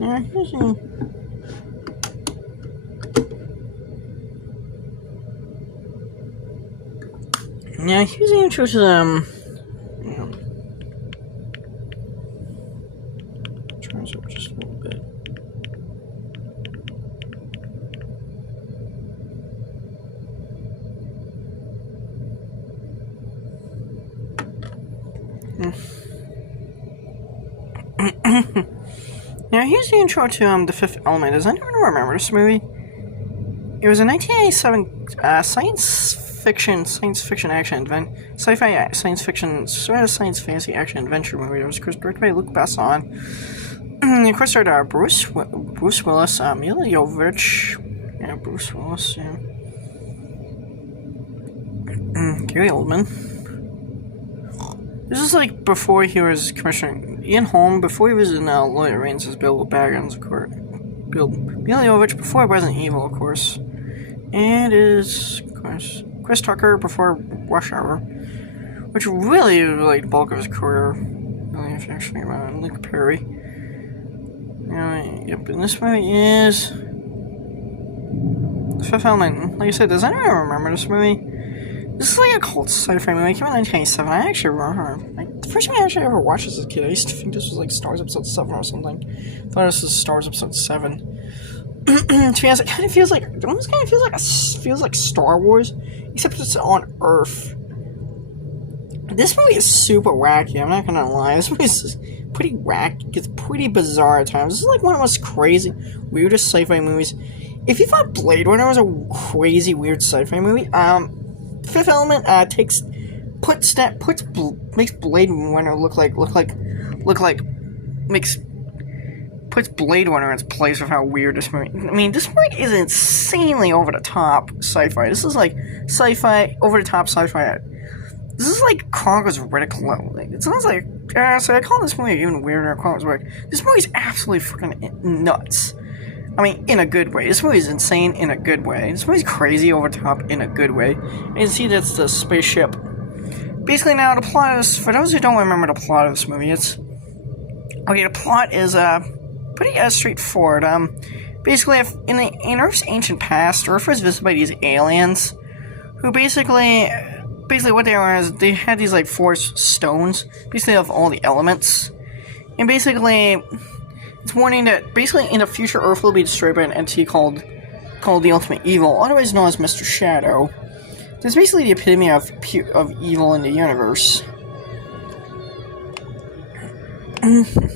Yeah, here's the... Yeah, here's the intro to them. Turn this up just a little bit. Now here's the intro to The Fifth Element. Does anyone remember this movie? It was a 1987 science fiction action sci-fi science fiction sort of science fantasy action adventure movie. It was directed by Luc Besson. Of course, starred Bruce Willis, Mila Jovovich, Bruce Willis, Gary Oldman. This is like before he was commissioning Ian Holm, before he was in Lord of the Rings as Bill Baggins, of course. Mila Jovovich before Resident Evil, of course. And is, of course, Chris Tucker before Rush Hour, which really is like the bulk of his career. Really, if you actually remember, Luke Perry. Yep, and this movie is The Fifth Element. Like I said, does anyone remember this movie? This is like a cult sci-fi movie. It came out in 1997. I actually remember. The first time I actually ever watched this as a kid, I used to think this was like Star Wars Episode 7 or something. I thought this was Star Wars Episode 7. To be honest, it kind of feels like, it almost kind of feels like Star Wars, except it's on Earth. This movie is super wacky, I'm not gonna lie. This movie is pretty wacky, it's pretty bizarre at times. This is like one of the most crazy, weirdest sci-fi movies. If you thought Blade Runner was a crazy, weird sci-fi movie, Fifth Element makes Blade Runner puts Blade Runner in its place of how weird this movie. I mean, this movie is insanely over the top sci-fi. This is like sci-fi, over the top sci-fi. This is like Chronicles of Riddick level. It sounds like, so I call this movie even weirder than Chronicles of Riddick. This movie's absolutely freaking nuts. I mean, in a good way. This movie's insane in a good way. This movie's crazy over the top in a good way. And you see that's the spaceship. Basically, now the plot of this, for those who don't remember the plot of this movie, the plot is pretty straightforward. Basically, in Earth's ancient past, Earth was visited by these aliens, who basically what they are is they had these like 4 stones, basically of all the elements, and basically it's warning that basically in the future Earth will be destroyed by an entity called the Ultimate Evil, otherwise known as Mr. Shadow. It's basically the epitome of evil in the universe.